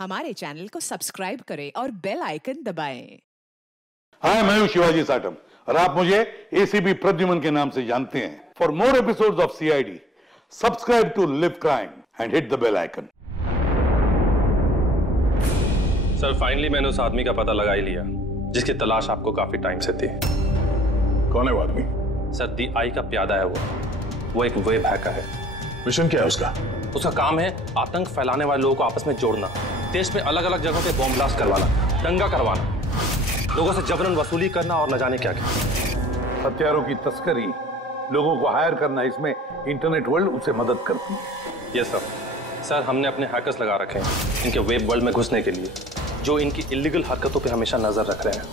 हमारे चैनल को सब्सक्राइब करें और बेल आइकन दबाएं। हाय, मैं हूं शिवाजी साटम और आप मुझे एसीपी प्रद्युमन के नाम से जानते हैं। For more episodes of CID, subscribe to Liv Crime and hit the bell icon. Sir, finally मैंने उस आदमी का पता लगा ही लिया जिसकी तलाश आपको काफी टाइम से थी। कौन है वो आदमी? सर, DI का प्यादा है वो एक वेब हैकर है। मिशन क्या है उसका? उसका काम है आतंक फैलाने वाले लोगों को आपस में जोड़ना, देश में अलग अलग जगहों पे बॉम्ब ब्लास्ट करवाना, दंगा करवाना, लोगों से जबरन वसूली करना और न जाने क्या क्या। हथियारों की तस्करी, लोगों को हायर करना, इसमें इंटरनेट वर्ल्ड उसे मदद करती है। यस सर, हमने अपने हैकर्स लगा रखे हैं इनके वेब वर्ल्ड में घुसने के लिए, जो इनकी इलीगल हरकतों पे हमेशा नजर रख रहे हैं।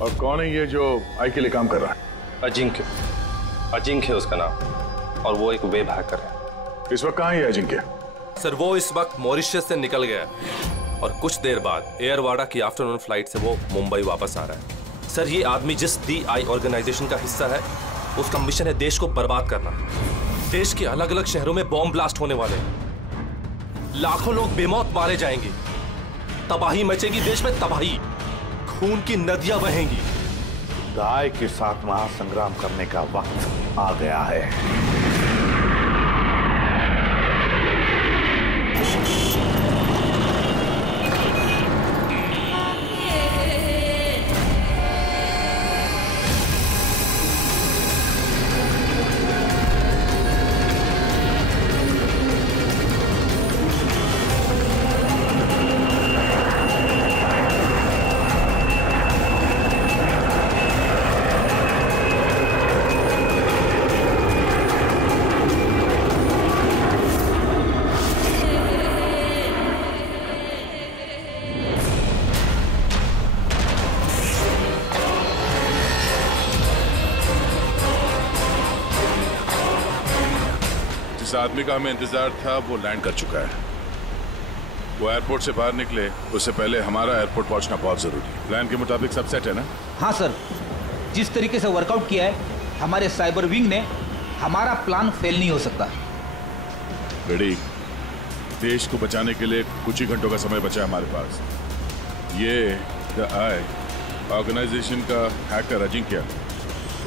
और कौन है ये जो आई के लिए काम कर रहा है? अजिंक्य उसका नाम, और वो एक वेब हैकर है। इस वक्त कहाँ है अजिंक्य? सर, वो इस वक्त मॉरिशस से निकल गया है और कुछ देर बाद एयरवाडा की आफ्टरनून फ्लाइट से वो मुंबई वापस आ रहा है। सर, ये आदमी जिस DI ऑर्गेनाइजेशन का हिस्सा है, उसका मिशन है देश को बर्बाद करना। देश के अलग अलग शहरों में बॉम्ब ब्लास्ट होने वाले हैं, लाखों लोग बेमौत मारे जाएंगे, तबाही मचेगी, देश में तबाही, खून की नदियां बहेंगी। DI के साथ महासंग्राम करने का वक्त आ गया है। जिस आदमी का हमें इंतजार था वो लैंड कर चुका है। वो एयरपोर्ट से बाहर निकले उससे पहले हमारा एयरपोर्ट पहुंचना बहुत जरूरी है। प्लान के मुताबिक सब सेट है ना? हाँ सर, जिस तरीके से वर्कआउट किया है हमारे साइबर विंग ने, हमारा प्लान फेल नहीं हो सकता। रेडी। देश को बचाने के लिए कुछ ही घंटों का समय बचा है हमारे पास। ये DI ऑर्गेनाइजेशन का हैकर अजिंक्य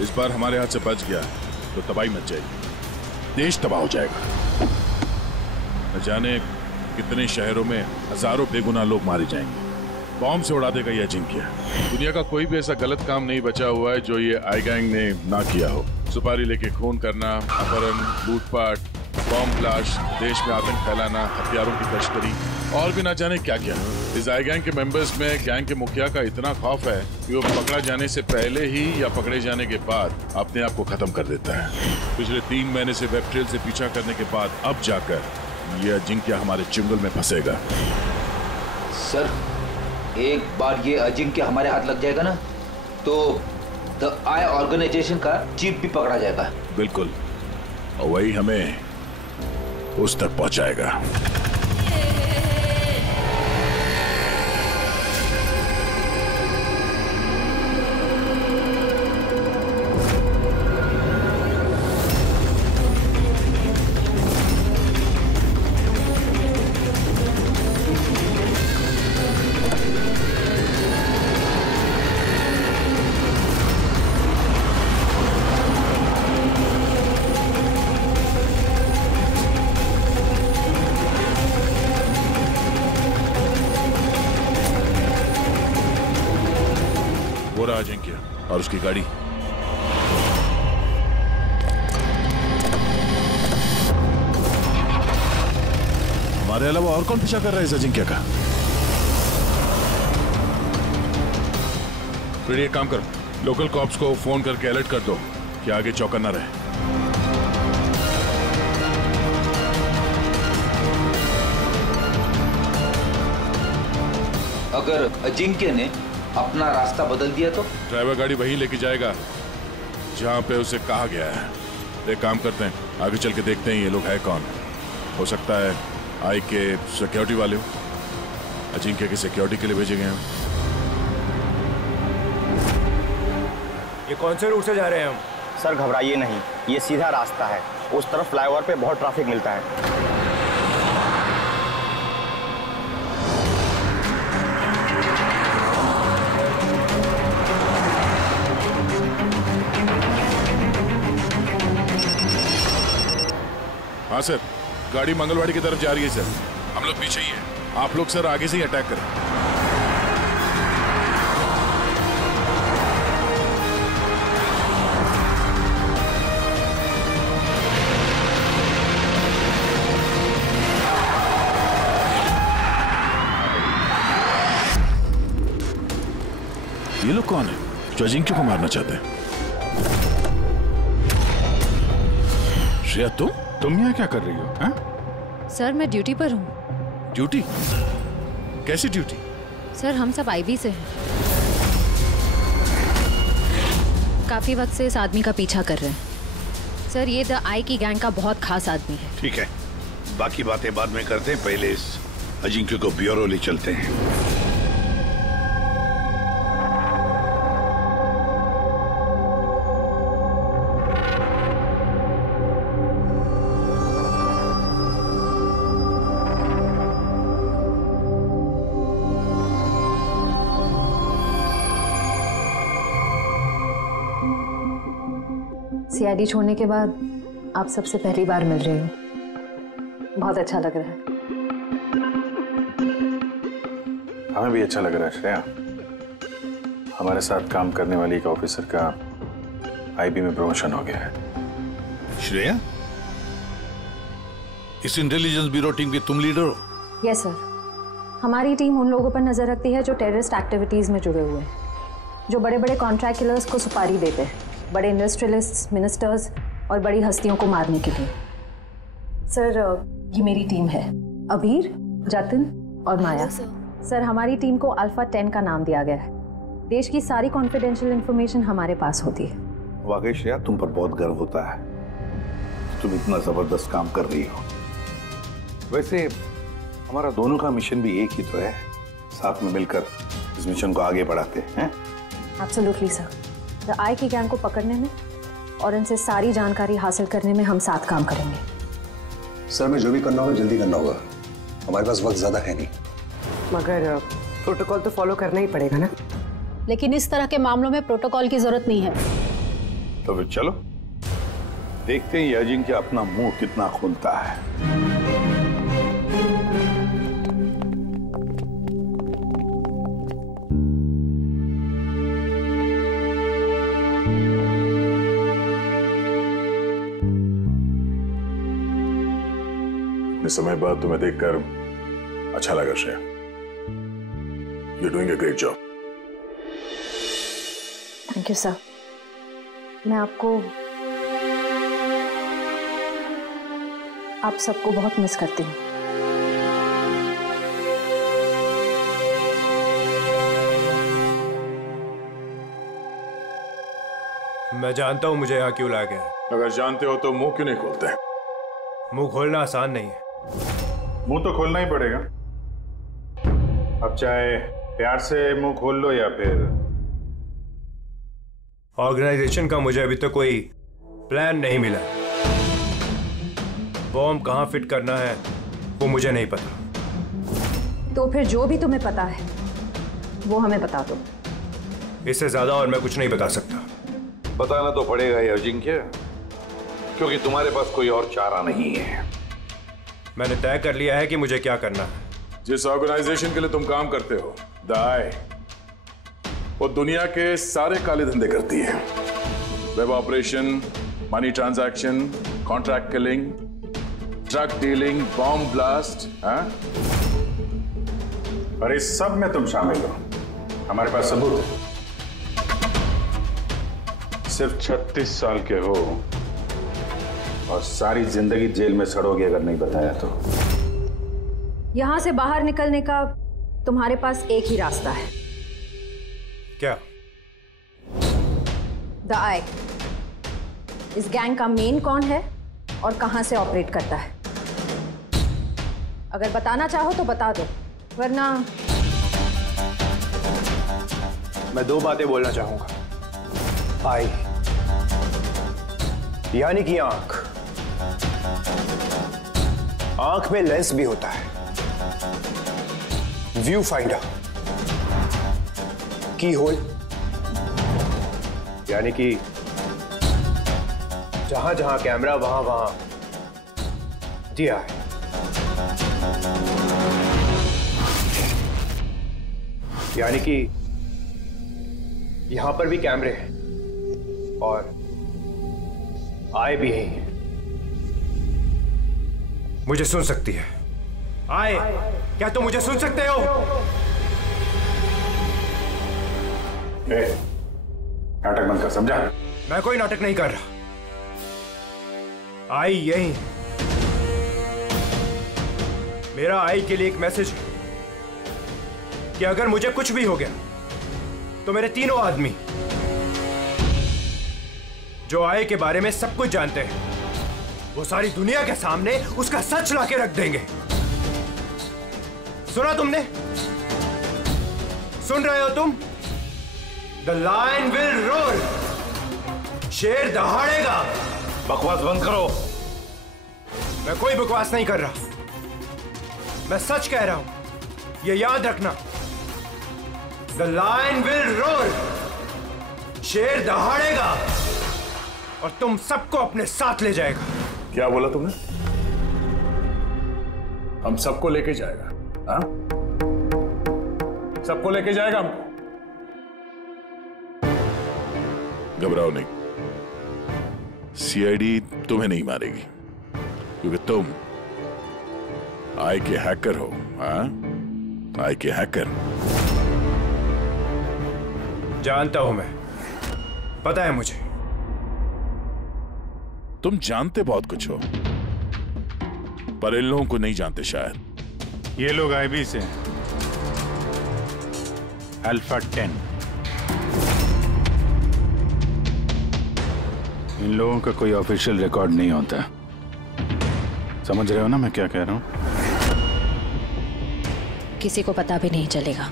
इस बार हमारे हाथ से बच गया तो तबाही मच जाएगी, देश तबाह हो जाएगा। न जाने कितने शहरों में हजारों बेगुनाह लोग मारे जाएंगे। बॉम्ब से उड़ा देगा ये अजिंक्य। दुनिया का कोई भी ऐसा गलत काम नहीं बचा हुआ है जो ये आई गैंग ने ना किया हो। सुपारी लेके खून करना, अपहरण, लूटपाट, बॉम्ब ब्लास्ट, देश में आतंक फैलाना, हथियारों की तस्करी और भी ना जाने क्या क्या। इस आई गैंग के मेंबर्स में गैंग के मुखिया का इतना खौफ है कि वो पकड़ा जाने से पहले ही या पकड़े जाने के बाद अपने आप को खत्म कर देता है। पिछले 3 महीने से वेब ट्रेल से पीछा करने के बाद अब जाकर ये अजिंक्य हमारे चुंगल में फंसेगा। सर, एक बार ये अजिंक्य हमारे हाथ लग जाएगा ना, तो DI ऑर्गेनाइजेशन का चीफ भी पकड़ा जाएगा। बिल्कुल, और वही हमें उस तक पहुंचाएगा। वो रहा अजिंक्य और उसकी गाड़ी। हमारे अलावा और कौन पीछा कर रहा है इस अजिंक्य का? फिर एक काम करो, लोकल कॉप्स को फोन करके अलर्ट कर दो कि आगे चौकन्ना रहे। अगर अजिंक्य ने अपना रास्ता बदल दिया तो? ड्राइवर गाड़ी वहीं लेके जाएगा जहां पे उसे कहा गया है। एक काम करते हैं, आगे चल के देखते हैं ये लोग है कौन। हो सकता है आई के सिक्योरिटी वाले हो, अजिंक्य की सिक्योरिटी के लिए भेजे गए हैं। ये कौन से रूट से जा रहे हैं हम? सर घबराइए नहीं, ये सीधा रास्ता है। उस तरफ फ्लाईओवर पे बहुत ट्रैफिक मिलता है। हाँ सर, गाड़ी मंगलवाड़ी की तरफ जा रही है सर। हम लोग पीछे ही हैं। आप लोग सर आगे से ही अटैक करें। ये लोग कौन है जो अजिंक्य को मारना चाहते हैं? श्रेया, तुम यहाँ क्या कर रही हो? हाँ? सर मैं ड्यूटी पर हूँ। ड्यूटी? कैसी ड्यूटी? सर हम सब आईबी से हैं। काफी वक्त से इस आदमी का पीछा कर रहे हैं। सर ये द आई की गैंग का बहुत खास आदमी है। ठीक है, बाकी बातें बाद में करते हैं, पहले इस अजिंक्य को ब्यूरो ले चलते हैं। सीआईडी छोड़ने के बाद आप सबसे पहली बार मिल रही हूँ। बहुत अच्छा लग रहा है। हमें भी अच्छा लग रहा है श्रेया। हमारे साथ काम करने वाली एक ऑफिसर का आईबी में प्रमोशन हो गया है। श्रेया, इस इंटेलिजेंस ब्यूरो टीम की तुम लीडर हो? Yes sir. हमारी टीम उन लोगों पर नजर रखती है जो टेररिस्ट एक्टिविटीज में जुड़े हुए हैं, जो बड़े बड़े कॉन्ट्रैक्ट किलर्स को सुपारी देते हैं, बड़े इंडस्ट्रियलिस्ट्स, मिनिस्टर्स और बड़ी हस्तियों को मारने के लिए। सर ये मेरी टीम है, अबीर, जतिन और माया। सर हमारी टीम को अल्फा 10 का नाम दिया गया है। देश की सारी कॉन्फिडेंशियल इंफॉर्मेशन हमारे पास होती है। वाकई श्रेया, तुम पर बहुत गर्व होता है, तुम इतना जबरदस्त काम कर रही हो। वैसे हमारा दोनों का मिशन भी एक ही तो है, साथ में मिलकर इस मिशन को आगे बढ़ाते हैं। Absolutely sir. द आई की गैंग को पकड़ने में और इनसे सारी जानकारी हासिल करने में हम साथ काम करेंगे। सर में जो भी करना होगा जल्दी करना होगा, हमारे पास वक्त ज्यादा है नहीं। मगर प्रोटोकॉल तो फॉलो करना ही पड़ेगा ना। लेकिन इस तरह के मामलों में प्रोटोकॉल की जरूरत नहीं है। तो फिर चलो देखते हैं ये अजिंक्य अपना मुंह कितना खोलता है। समय बाद तुम्हें देखकर अच्छा लगा Shreya. You doing a great job. Thank you sir. मैं आप सबको बहुत मिस करती हूँ। मैं जानता हूँ मुझे यहाँ क्यों लाया गया है। अगर जानते हो तो मुंह क्यों नहीं खोलते? मुंह खोलना आसान नहीं है। मुंह तो खोलना ही पड़ेगा। अब चाहे प्यार से मुंह खोल लो या फिर। ऑर्गेनाइजेशन का मुझे अभी तक कोई प्लान नहीं मिला। बॉम्ब कहाँ फिट करना है वो मुझे नहीं पता। तो फिर जो भी तुम्हें पता है वो हमें बता दो। इससे ज्यादा और मैं कुछ नहीं बता सकता। बताना तो पड़ेगा ये अजिंक्य, क्योंकि तुम्हारे पास कोई और चारा नहीं है। मैंने तय कर लिया है कि मुझे क्या करना है। जिस ऑर्गेनाइजेशन के लिए तुम काम करते हो, द आई, वो दुनिया के सारे काले धंधे करती है। Web operation, money transaction, contract killing, drug dealing, bomb blast. और इस सब में तुम शामिल हो। हमारे पास सबूत है। सिर्फ 36 साल के हो और सारी जिंदगी जेल में सड़ोगे अगर नहीं बताया तो। यहां से बाहर निकलने का तुम्हारे पास एक ही रास्ता है। क्या? द आई। इस गैंग का मेन कौन है और कहां से ऑपरेट करता है? अगर बताना चाहो तो बता दो, वरना मैं दो बातें बोलना चाहूंगा। आई यानी कि आंख। आंख में लेंस भी होता है, व्यू फाइंडर, की होल, यानी कि जहां जहां कैमरा वहां वहां दिया है। यानी कि यहां पर भी कैमरे हैं और आए भी हैं। मुझे सुन सकती है। आए, क्या तुम मुझे सुन सकते हो? नाटक बंद कर, समझा? मैं कोई नाटक नहीं कर रहा। आई यही, मेरा आई के लिए एक मैसेज है कि अगर मुझे कुछ भी हो गया तो मेरे तीनों आदमी जो आई के बारे में सब कुछ जानते हैं वो सारी दुनिया के सामने उसका सच लाके रख देंगे। सुना तुमने? सुन रहे हो तुम? द लायन विल रोर, शेर दहाड़ेगा। बकवास बंद करो। मैं कोई बकवास नहीं कर रहा, मैं सच कह रहा हूं। ये याद रखना, द लायन विल रोर, शेर दहाड़ेगा और तुम सबको अपने साथ ले जाएगा। क्या बोला तुमने? हम सबको लेके जाएगा? हाँ, सबको लेके जाएगा हमको। घबराओ नहीं, सीआईडी तुम्हें नहीं मारेगी क्योंकि तुम आई के हैकर हो। हाँ, आई के हैकर। जानता हूं मैं, पता है मुझे। तुम जानते बहुत कुछ हो पर इन लोगों को नहीं जानते शायद। ये लोग आईबी से हैं, अल्फा 10। इन लोगों का कोई ऑफिशियल रिकॉर्ड नहीं होता। समझ रहे हो ना मैं क्या कह रहा हूं? किसी को पता भी नहीं चलेगा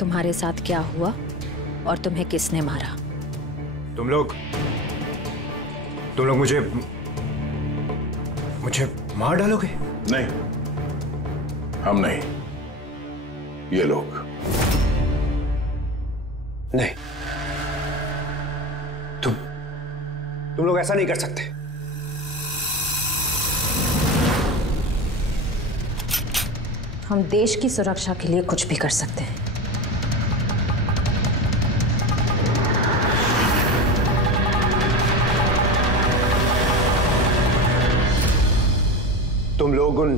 तुम्हारे साथ क्या हुआ और तुम्हें किसने मारा। तुम लोग मुझे मार डालोगे? नहीं, हम नहीं, ये लोग। नहीं, तुम लोग ऐसा नहीं कर सकते। हम देश की सुरक्षा के लिए कुछ भी कर सकते हैं। तुम लोग उन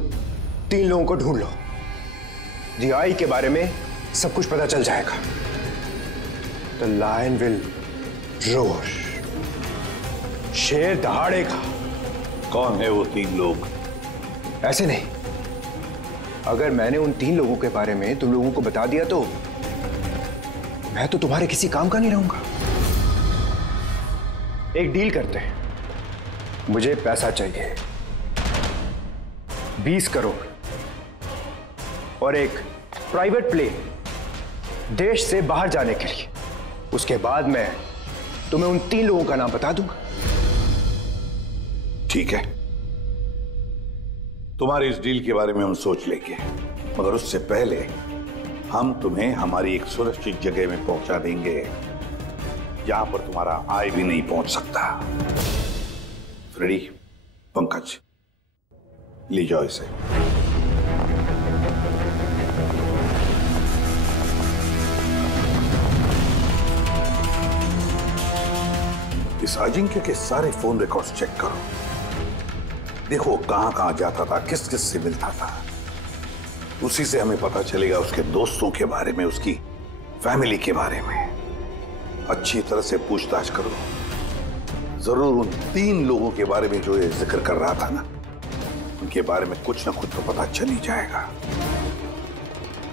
3 लोगों को ढूंढ लो। जीआई के बारे में सब कुछ पता चल जाएगा। द लायन विल रोर, शेर दहाड़ेगा। कौन है वो 3 लोग? ऐसे नहीं, अगर मैंने उन 3 लोगों के बारे में तुम लोगों को बता दिया तो मैं तो तुम्हारे किसी काम का नहीं रहूंगा। एक डील करते हैं, मुझे पैसा चाहिए 20 करोड़ और एक प्राइवेट प्लेन देश से बाहर जाने के लिए। उसके बाद मैं तुम्हें उन 3 लोगों का नाम बता दूंगा। ठीक है, तुम्हारी इस डील के बारे में हम सोच लेंगे, मगर उससे पहले हम तुम्हें हमारी एक सुरक्षित जगह में पहुंचा देंगे जहां पर तुम्हारा आई भी नहीं पहुंच सकता। फ्रेडी, पंकज, ले जाओ इसे। इस अजिंक्य के सारे फोन रिकॉर्ड्स चेक करो, देखो कहां कहां जाता था, किस किस से मिलता था। उसी से हमें पता चलेगा उसके दोस्तों के बारे में, उसकी फैमिली के बारे में। अच्छी तरह से पूछताछ करो, जरूर उन 3 लोगों के बारे में जो ये जिक्र कर रहा था ना, उनके बारे में कुछ ना कुछ तो पता चल ही जाएगा।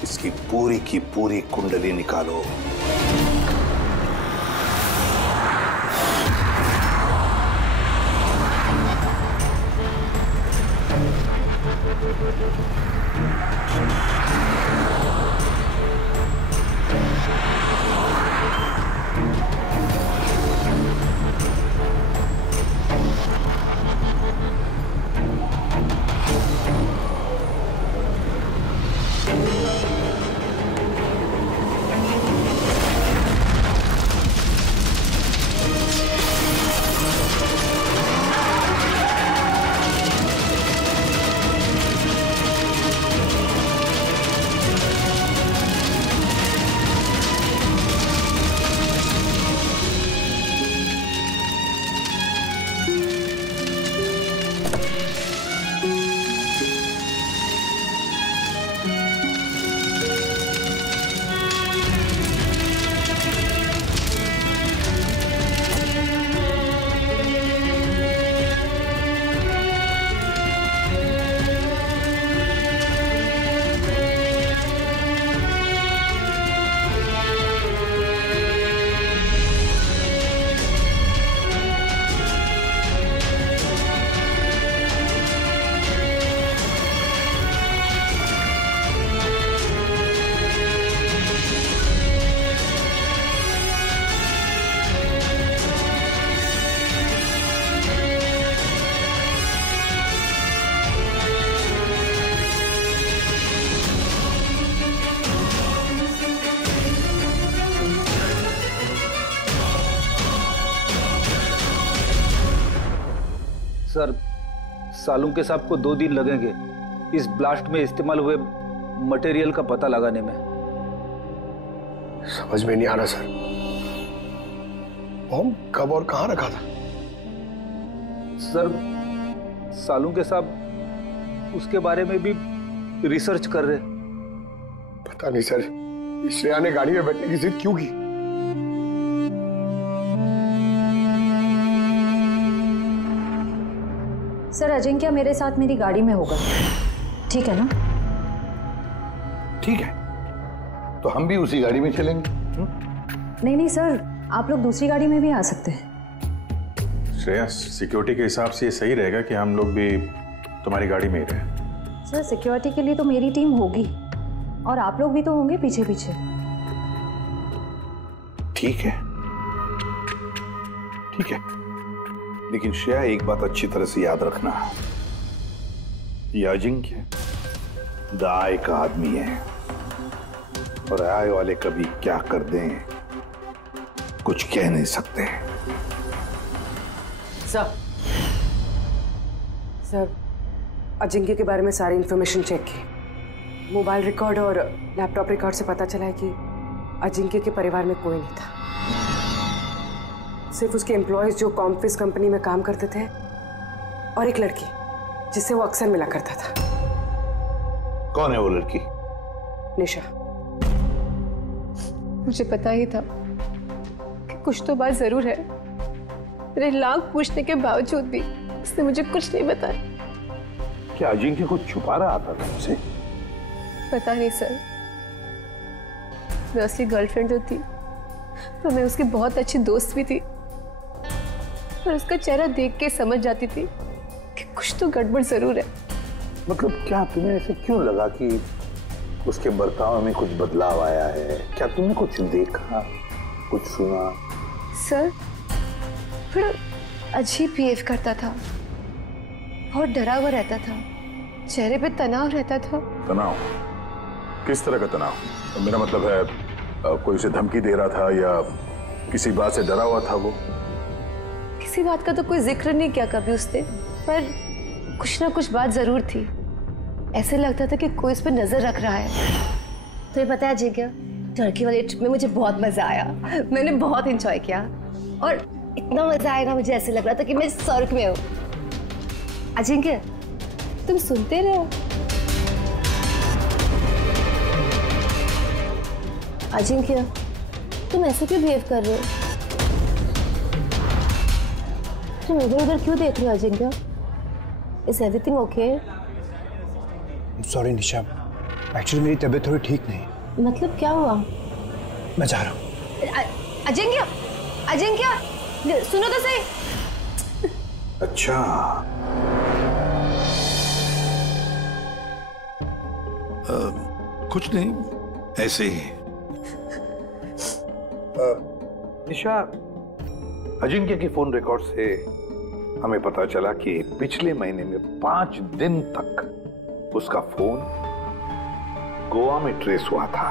इसकी पूरी की पूरी कुंडली निकालो। सर, सालुंके साहब को 2 दिन लगेंगे इस ब्लास्ट में इस्तेमाल हुए मटेरियल का पता लगाने में। समझ में नहीं आ रहा सर, बॉम्ब कब और कहां रखा था? सर, सालुंके साहब उसके बारे में भी रिसर्च कर रहे। पता नहीं सर, श्रेया ने गाड़ी में बैठने की जिद क्यों की? सर, अजिंक्य मेरे साथ मेरी गाड़ी में होगा, ठीक है ना? ठीक है, तो हम भी उसी गाड़ी में चलेंगे। नहीं नहीं सर, आप लोग दूसरी गाड़ी में भी आ सकते हैं। श्रेया, सिक्योरिटी के हिसाब से ये सही रहेगा कि हम लोग भी तुम्हारी गाड़ी में ही रहें। सर, सिक्योरिटी के लिए तो मेरी टीम होगी और आप लोग भी तो होंगे पीछे पीछे। ठीक है, ठीक है, लेकिन श्रेया एक बात अच्छी तरह से याद रखना, ये अजिंक्य द आई का आदमी है और आई वाले कभी क्या कर दें कुछ कह नहीं सकते। सर, अजिंक्य के बारे में सारी इंफॉर्मेशन चेक की। मोबाइल रिकॉर्ड और लैपटॉप रिकॉर्ड से पता चला है कि अजिंक्य के परिवार में कोई नहीं था, सिर्फ उसके एम्प्लॉयज जो कॉम्फिस कंपनी में काम करते थे और एक लड़की जिससे वो अक्सर मिला करता था। कौन है वो लड़की? निशा। मुझे पता ही था कि कुछ तो बात जरूर है। मेरे लाख पूछने के बावजूद भी उसने मुझे कुछ नहीं बताया। क्या अजिंक्य कुछ छुपा रहा था तुमसे? पता नहीं सर, मैं उसकी गर्लफ्रेंड तो थी, पर मैं उसकी बहुत अच्छी दोस्त भी थी और उसका चेहरा देख के समझ जाती थी कि कुछ तो गड़बड़ जरूर है। मतलब क्या तुम्हें ऐसे क्यों लगा कि उसके बर्ताव में कुछ बदलाव आया है? क्या तुमने कुछ देखा, कुछ सुना? सर, बड़ा अजीब बिहेव करता था, बहुत डरा हुआ रहता था, चेहरे पे तनाव रहता था। तनाव? किस तरह का तनाव? मेरा मतलब है कोई उसे धमकी दे रहा था या किसी बात से डरा हुआ था वो? किसी बात का तो कोई जिक्र नहीं किया कभी उसने, पर कुछ ना कुछ बात जरूर थी। ऐसे लगता था कि कोई उस पर नजर रख रहा है। तो ये पता है जी क्या, टर्की वाली ट्रिप में मुझे बहुत मजा आया, मैंने बहुत एंजॉय किया और इतना मजा आया ना, मुझे ऐसे लग रहा था कि मैं स्वर्ग में हूँ। अजिंक्य, तुम सुनते रहो। अजिंक्य, तुम ऐसे क्यों बिहेव कर रहे हो? तुम इधर उधर क्यों देख रहे हो Ajinkya? Is everything okay? Sorry Nisha, actually मेरी तबीयत थोड़ी ठीक नहीं। मतलब क्या हुआ? मैं जा रहा हूँ। अजिंक्य, अजिंक्य, सुनो तो सही। अच्छा, कुछ नहीं, ऐसे ही। निशा, अजिंक्य की फोन रिकॉर्ड से हमें पता चला कि पिछले महीने में 5 दिन तक उसका फोन गोवा में ट्रेस हुआ था।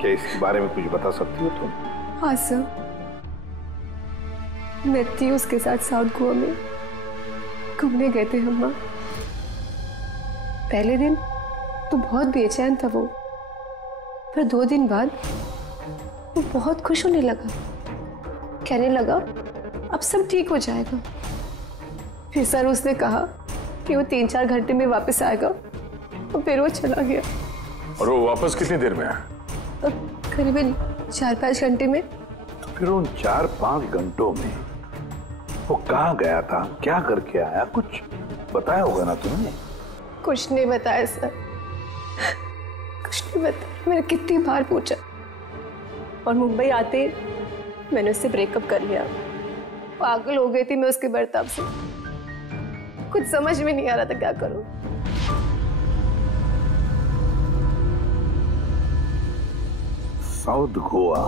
क्या इसके बारे में कुछ बता सकती हो तुम? हाँ सर, मैं थी उसके साथ साउथ गोवा में, घूमने गए थे हम। पहले दिन तो बहुत बेचैन था वो, पर 2 दिन बाद वो बहुत खुश होने लगा, कहने लगा अब सब ठीक हो जाएगा। फिर सर उसने कहा कि वो 3-4 घंटे में वापस आएगा और फिर वो चला गया। और वो वापस कितनी देर में आया? करीबन 4-5 घंटे में। तो फिर उन 4-5 घंटों में वो कहाँ गया था, क्या करके आया, कुछ बताया होगा ना तुमने? कुछ नहीं बताया सर, कुछ नहीं बताया। मैंने कितनी बार पूछा और मुंबई आते मैंने उससे ब्रेकअप कर लिया। पागल हो गई थी मैं उसके बर्ताव से, कुछ समझ में नहीं आ रहा था क्या करूं। साउथ गोवा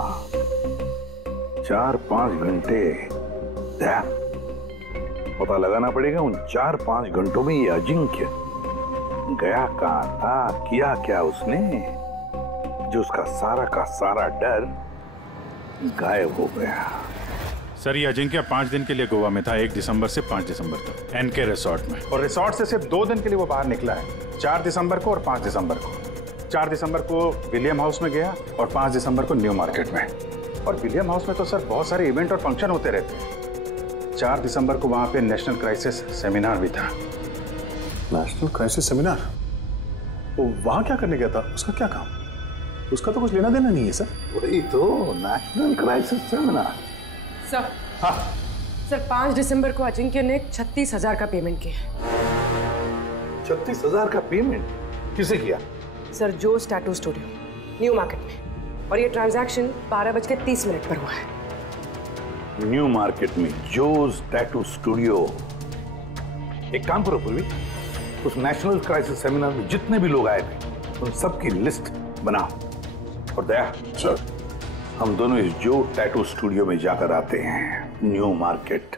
4-5 घंटे, पता लगाना पड़ेगा उन 4-5 घंटों में ये अजिंक्य गया कहाँ था, किया क्या उसने, जो उसका सारा का सारा डर गायब हो गया। सर ये अजिंक्य 5 दिन के लिए गोवा में था, 1 दिसंबर से 5 दिसंबर तक एनके रिसोर्ट में। और रिसोर्ट से सिर्फ 2 दिन के लिए वो बाहर निकला है, 4 दिसंबर को और 5 दिसंबर को। 4 दिसंबर को विलियम हाउस में गया और 5 दिसंबर को न्यू मार्केट में। और विलियम हाउस में तो सर बहुत सारे इवेंट और फंक्शन होते रहते हैं। 4 दिसंबर को वहाँ पे नेशनल क्राइसिस सेमिनार भी था। National crisis seminar? वो वहाँ क्या करने गया था? उसका क्या काम? उसका तो कुछ लेना देना नहीं है सर। वही तो नेशनल क्राइसिस सेमिनार। सर हाँ सर 5 दिसंबर को अजिंक्य ने 36,000 का पेमेंट किया। 36,000 का पेमेंट किसे किया? सर जोस टैटू स्टूडियो न्यू मार्केट में, और ये ट्रांजैक्शन 12:30 पर हुआ है। न्यू मार्केट में जोस टैटू स्टूडियो। एक काम करो पूर्वी, उस नेशनल क्राइसिस सेमिनार में जितने भी लोग आए थे उन सबकी लिस्ट बनाओ। और दया सर, हम दोनों इस जो टैटू स्टूडियो में जाकर आते हैं, न्यू मार्केट।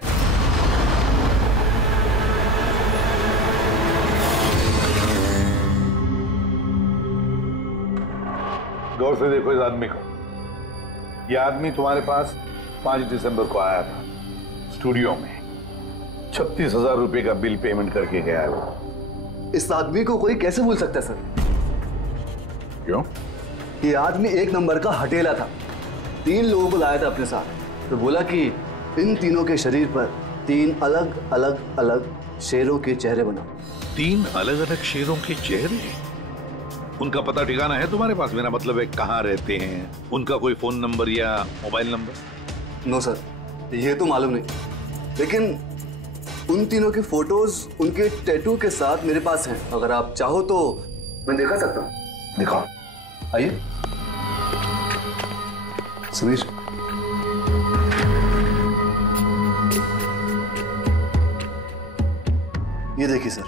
गौर से देखो इस आदमी को। यह आदमी तुम्हारे पास 5 दिसंबर को आया था स्टूडियो में, 36,000 रुपए का बिल पेमेंट करके गया है वो। इस आदमी को कोई कैसे भूल सकता है सर? क्यों? ये आदमी 1 नंबर का हटेला था। 3 लोगों को लाया था अपने साथ, तो बोला कि इन तीनों के शरीर पर 3 अलग अलग अलग शेरों के चेहरे बनाओ। 3 अलग अलग शेरों के चेहरे? उनका पता ठिकाना है तुम्हारे पास? मेरा मतलब है कहाँ रहते हैं, उनका कोई फोन नंबर या मोबाइल नंबर? नो सर, ये तो मालूम नहीं, लेकिन उन तीनों के फोटोज उनके टैटू के साथ मेरे पास हैं। अगर आप चाहो तो मैं दिखा सकता हूँ। दिखाओ, आइए। समीर, ये देखिए सर,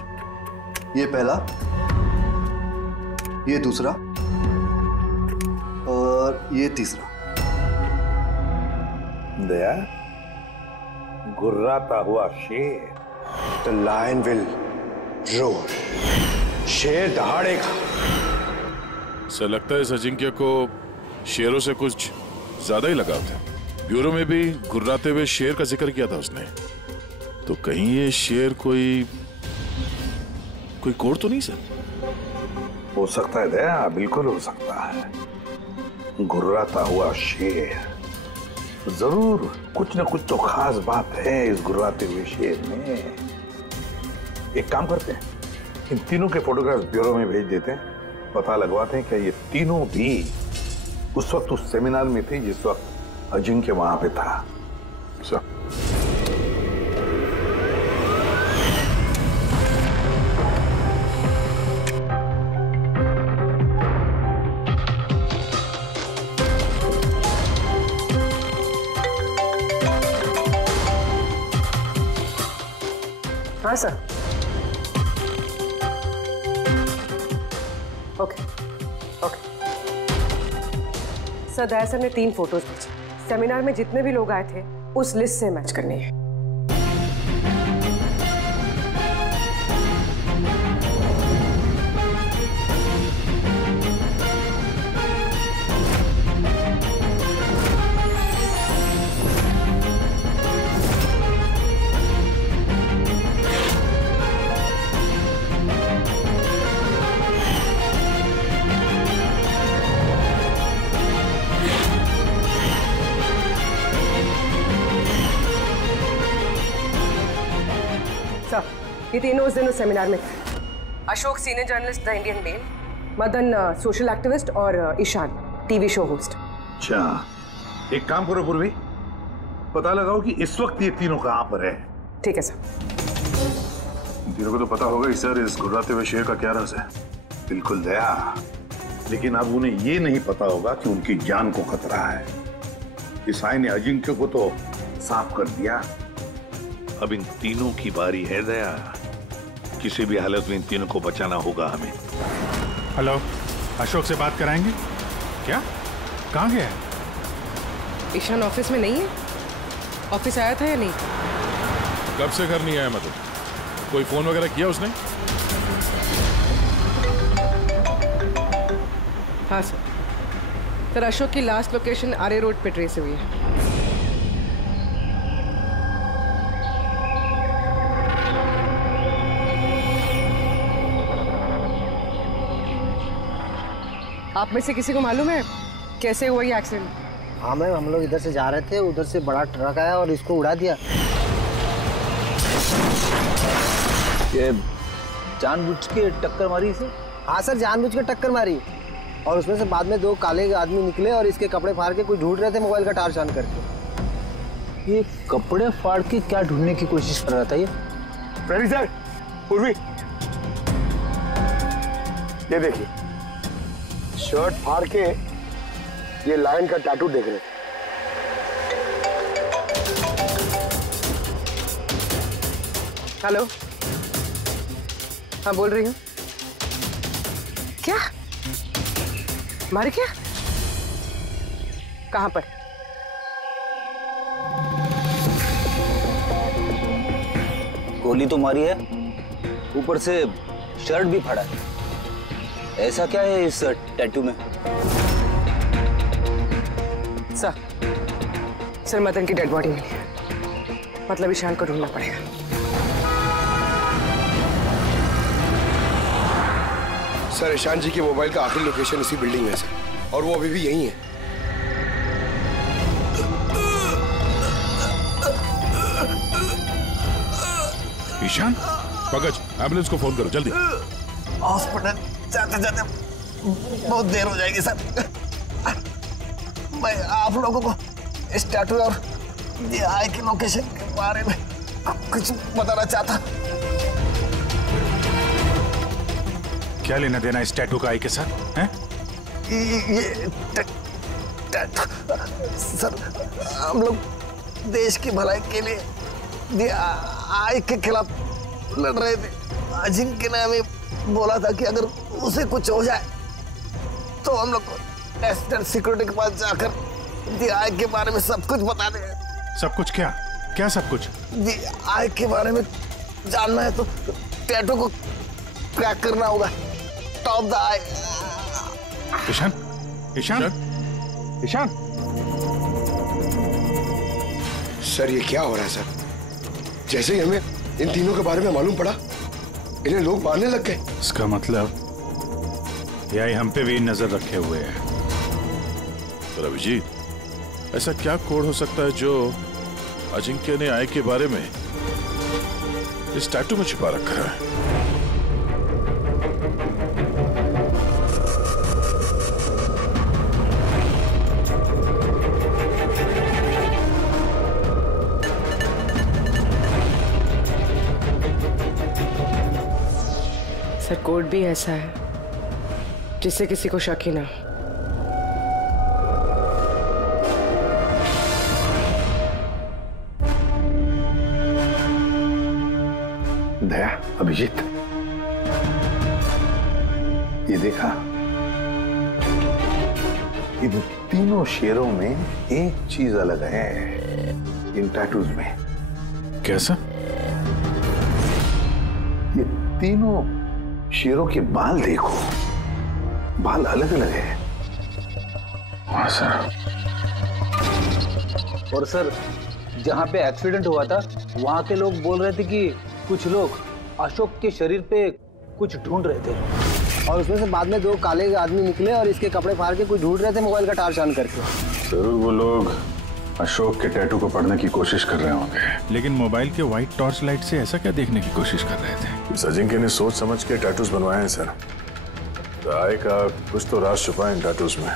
ये पहला, ये दूसरा और ये तीसरा। दया, गुर्राता हुआ शेर। The lion will roar. शेर दहाड़ेगा। सर लगता है इस अजिंक्य को शेरों से कुछ ज्यादा ही लगाव था। ब्यूरो में भी गुर्राते हुए शेर का जिक्र किया था उसने। तो कहीं ये शेर कोई कोड तो नहीं सर? हो सकता है दया, बिल्कुल हो सकता है। गुर्राता हुआ शेर, जरूर कुछ न कुछ तो खास बात है इस गुर्राते हुए शेर में। एक काम करते हैं, इन तीनों के फोटोग्राफ्स ब्यूरो में भेज देते हैं, पता लगवाते हैं क्या ये तीनों भी उस वक्त उस सेमिनार में थे जिस वक्त अजिंक्य वहां पे था। सर हाँ सर। ओके ओके सर, दया सर ने 3 फोटोज भेजे। सेमिनार में जितने भी लोग आए थे उस लिस्ट से मैच करनी है। ये तीनों उस दिन उस सेमिनार में थे। Ashok senior journalist the Indian Mail, Madan social activist और ईशान टीवी शो होस्ट। अच्छा, एक काम करो पूर्वी, पता लगाओ कि इस वक्त ये तीनों कहां पर है। ठीक है सर। तीनों को तो पता होगा ही सर इस गुर्राते हुए शेर का क्या राज है। बिल्कुल दया, लेकिन अब उन्हें ये नहीं पता होगा कि उनकी जान को खतरा है। इस आय ने अजिंक्य को तो साफ कर दिया, अब इन तीनों की बारी है दया। किसी भी हालत में इन तीनों को बचाना होगा हमें। हेलो, अशोक से बात कराएंगे क्या? कहाँ गया है? ईशान ऑफिस में नहीं है? ऑफिस आया था या नहीं? कब से घर नहीं आया? मतलब कोई फोन वगैरह किया उसने? हाँ सर, अशोक की लास्ट लोकेशन आरे रोड पे ट्रेस हुई है। आप में से किसी को मालूम है कैसे हुआ ये एक्सीडेंट? हाँ मैम, हम लोग इधर से जा रहे थे, उधर से बड़ा ट्रक आया और इसको उड़ा दिया। ये जानबूझ के टक्कर मारी इसे? हाँ सर, जानबूझ के टक्कर मारी। और उसमें से बाद में 2 काले आदमी निकले और इसके कपड़े फाड़ के कुछ ढूंढ रहे थे मोबाइल का टार्च ऑन करके। ये कपड़े फाड़ के क्या ढूंढने की कोशिश कर रहा था ये? प्रहरी सर, पूर्वी, ये देखिए, शर्ट फाड़ के ये लायन का टैटू देख रहे थे। हेलो, हाँ बोल रही हूँ। क्या मारे? क्या? कहाँ पर? गोली तो मारी है, ऊपर से शर्ट भी फाड़ा है। ऐसा क्या है इस टैटू में? सर मदन की डेड बॉडी मिली है, मतलब ईशान को ढूंढना पड़ेगा। सर ईशान जी के मोबाइल का आखिरी लोकेशन इसी बिल्डिंग में है सर, और वो अभी भी यहीं है। ईशान, पंकज, एम्बुलेंस को फोन करो जल्दी। हॉस्पिटल जाते जाते बहुत देर हो जाएगी सर। मैं आप लोगों को इस टैटू और DI की लोकेशन के बारे में कुछ बताना चाहता। क्या लेना देना इस टैटू का आई के साथ हैं? ये टैटू सर, हम लोग देश की भलाई के लिए DI के खिलाफ लड़ रहे थे। अजिंक्य ने हमें बोला था कि अगर उसे कुछ हो जाए तो हम लोग नेशनल सिक्योरिटी के पास जाकर DI के बारे में सब कुछ बता दें। सब कुछ? क्या क्या सब कुछ? DI के बारे में जानना है तो टैटू को क्रैक करना होगा। Top the eye. Ishan, Ishan, Ishan. Sir ये क्या हो रहा है सर? जैसे ही हमें इन तीनों के बारे में मालूम पड़ा, इन्हें लोग मारने लग गए। इसका मतलब यही हम पे भी नजर रखे हुए है। पर अभिजीत, ऐसा क्या कोड हो सकता है जो अजिंक्य ने आई के बारे में इस टैटू में छुपा रखा है? सर कोड भी ऐसा है जिससे किसी को शक ही ना। दया, अभिजीत, ये देखा, इन तीनों शेरों में एक चीज अलग है इन टैटूज में। कैसा? ये तीनों शेरों के बाल देखो, बाल अलग अलग है। हाँ सर। और सर, जहाँ पे एक्सीडेंट हुआ था वहाँ के लोग बोल रहे थे कि कुछ लोग अशोक के शरीर पे कुछ ढूंढ रहे थे। और उसमें से बाद में 2 काले आदमी निकले और इसके कपड़े फाड़ के कुछ ढूंढ रहे थे मोबाइल का टार्च ऑन करके। जरूर वो लोग अशोक के टैटू को पढ़ने की कोशिश कर रहे होंगे, लेकिन मोबाइल के व्हाइट टॉर्च लाइट से ऐसा क्या देखने की कोशिश कर रहे थे? इस अजिंक्य ने सोच समझ के टैटूज बनवाए हैं सर। राय का कुछ तो राज छुपा है इन टैटूज में।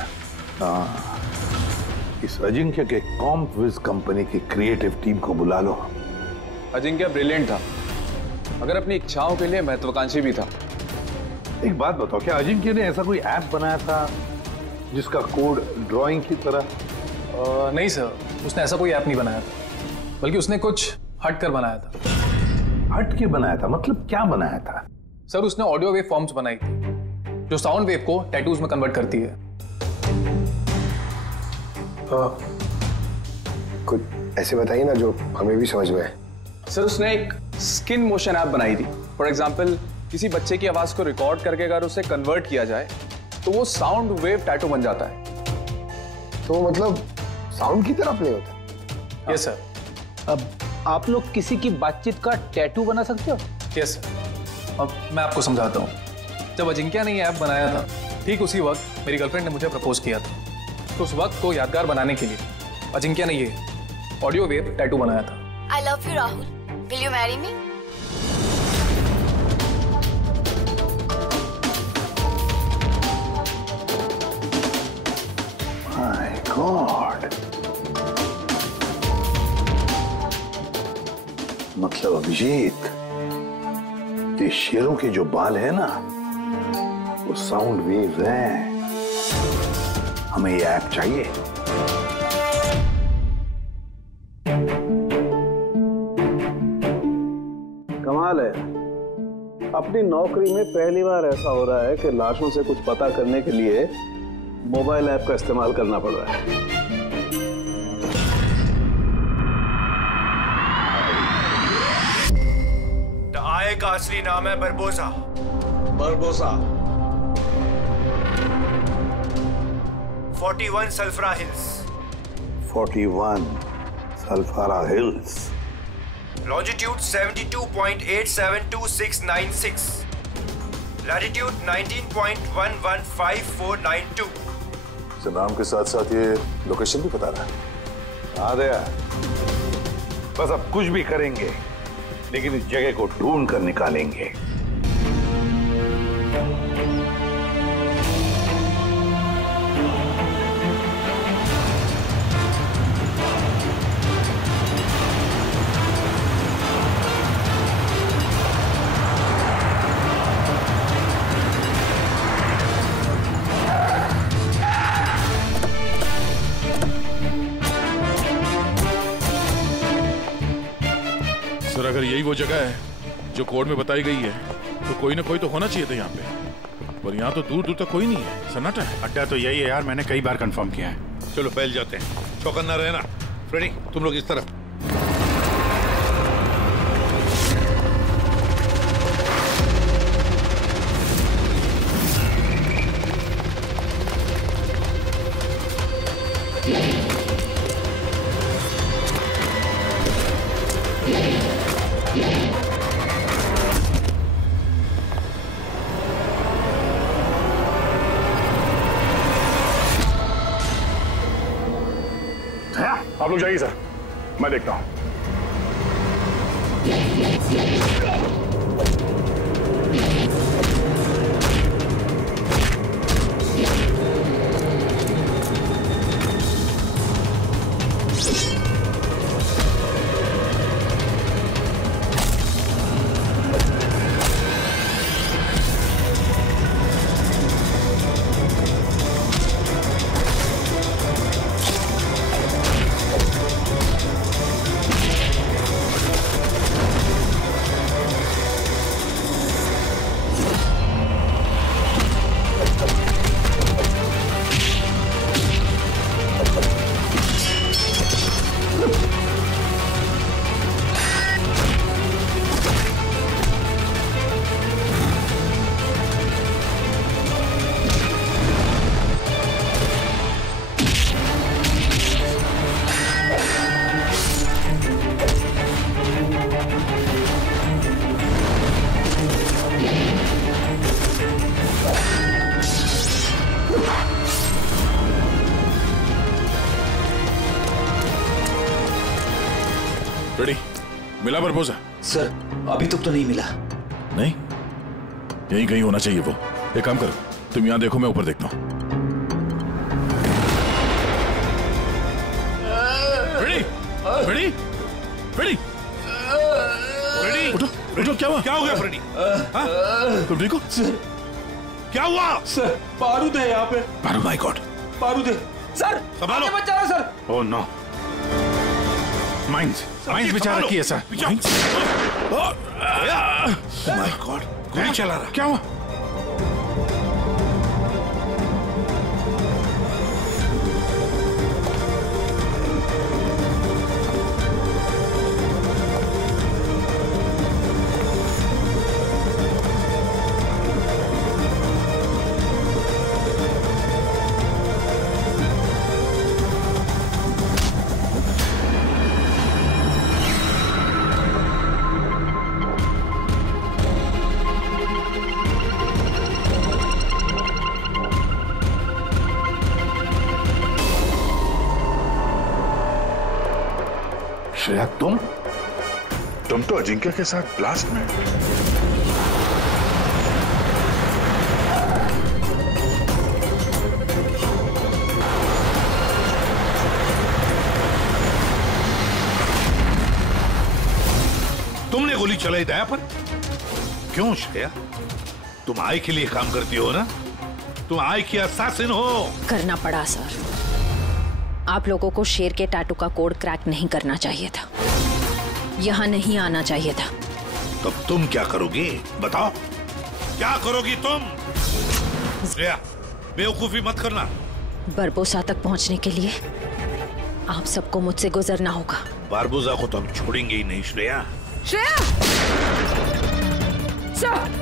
हाँ, इस अजिंक्य के कॉम्पविज कंपनी की क्रिएटिव टीम को बुला लो। अजिंक्य ब्रिलियंट था, मगर अपनी इच्छाओं के लिए महत्वाकांक्षी भी था। एक बात बताओ, क्या अजिंक्य ने ऐसा कोई ऐप बनाया था जिसका कोड ड्राइंग की तरह? नहीं सर, उसने ऐसा कोई ऐप नहीं बनाया था, बल्कि उसने कुछ हट कर बनाया था। हट के बनाया था? मतलब क्या बनाया था? सर उसने ऑडियो वेव फॉर्म्स बनाई थी जो साउंड वेव को टैटूज में कन्वर्ट करती है। कुछ ऐसे बताइए ना जो हमें भी समझ में आए। सर उसने एक स्किन मोशन ऐप बनाई थी। फॉर एग्जाम्पल, किसी बच्चे की आवाज को रिकॉर्ड करके अगर उसे कन्वर्ट किया जाए तो वो साउंड वेव टैटू बन जाता है। तो मतलब साउंड की तरह प्ले होता है? Yes sir. अब आप लोग किसी की बातचीत का टैटू बना सकते हो? Yes sir. अब मैं आपको समझाता हूँ। जब अजिंक्य ने ये ऐप बनाया था, ठीक उसी वक्त मेरी गर्लफ्रेंड ने मुझे प्रपोज किया था। तो उस वक्त को यादगार बनाने के लिए अजिंक्य ने ये ऑडियो वेव टैटू बनाया था। I love you, Rahul. Will you marry me? My God. मतलब अभिजीत, ये शेरों के जो बाल है ना, वो साउंड वेव है। हमें ये ऐप चाहिए। कमाल है, अपनी नौकरी में पहली बार ऐसा हो रहा है कि लाशों से कुछ पता करने के लिए मोबाइल ऐप का इस्तेमाल करना पड़ रहा है। आय का असली नाम है Barbosa. Barbosa 41 Sulfara hills. 41 Sulfara hills. Longitude 72.872696। Latitude 19.115492। इस नाम के साथ साथ ये लोकेशन भी बता रहा है। हाँ दया, बस अब कुछ भी करेंगे लेकिन इस जगह को ढूंढ कर निकालेंगे। सर, अगर यही वो जगह है जो कोड में बताई गई है तो कोई ना कोई तो होना चाहिए था यहाँ पे, पर यहाँ तो दूर दूर तक कोई नहीं है। सन्नाटा है। अड्डा तो यही है यार, मैंने कई बार कंफर्म किया है। चलो पहले जाते हैं, चौकन्ना रहना। फ्रेडी, तुम लोग इस तरफ। आप लोग जाइए सर, मैं देखता हूं। रेडी? मिला बरबोसा? सर, अभी तक तो नहीं मिला। नहीं? यहीं कहीं होना चाहिए वो। एक काम करो, तुम यहां देखो, मैं ऊपर देखता हूं। रेडी? रेडी? रेडी? रेडी? उठो, उठो। क्या हुआ? क्या हो गया फ्रेडी? तुम ठीक हो? सर, क्या हुआ? सर, बारूद है यहाँ पे। बारूद? माय गॉड, बारूद है। सर, संभालो। आगे मत जाना सर। ओह नो, माइंस बेचारा की है सर। माय गॉड, गोली चला रहा। क्या हुआ? श्रेया तुम तो अजिंक्य के साथ ब्लास्ट में। तुमने गोली चलाई दया पर? क्यों श्रेया? तुम आई के लिए काम करती हो ना? तुम आई की असैसिन हो। करना पड़ा सर। आप लोगों को शेर के टैटू का कोड क्रैक नहीं करना चाहिए था, यहाँ नहीं आना चाहिए था। तब तुम क्या करोगी? बताओ, क्या करोगी तुम? श्रेया, बेवकूफी मत करना। बरबोसा तक पहुंचने के लिए आप सबको मुझसे गुजरना होगा। बारबोसा को तो हम छोड़ेंगे ही नहीं श्रेया। श्रेया! सर!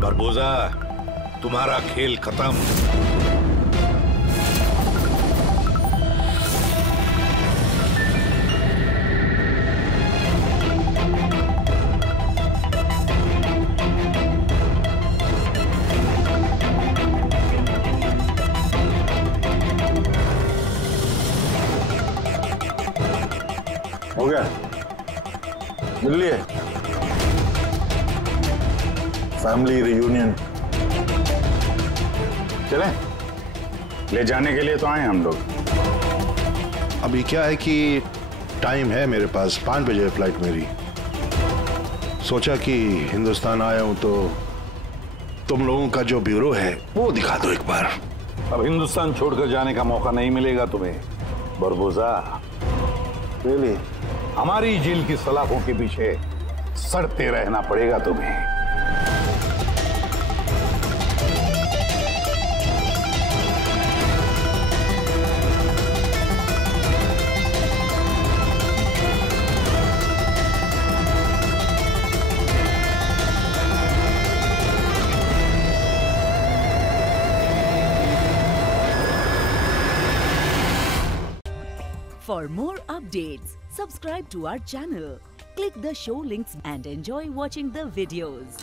बारबोसा, तुम्हारा खेल खत्म। हो गया, मिल लिए फैमिली रियूनियन। चलें? ले जाने के लिए तो आए हम लोग। अभी क्या है कि टाइम है मेरे पास, 5 बजे फ्लाइट मेरी। सोचा कि हिंदुस्तान आया हूं तो तुम लोगों का जो ब्यूरो है वो दिखा दो एक बार। अब हिंदुस्तान छोड़कर जाने का मौका नहीं मिलेगा तुम्हें बारबोसा। रियली? हमारी जेल की सलाखों के पीछे सड़ते रहना पड़ेगा तुम्हें। For more updates, subscribe to our channel, click the show links and enjoy watching the videos.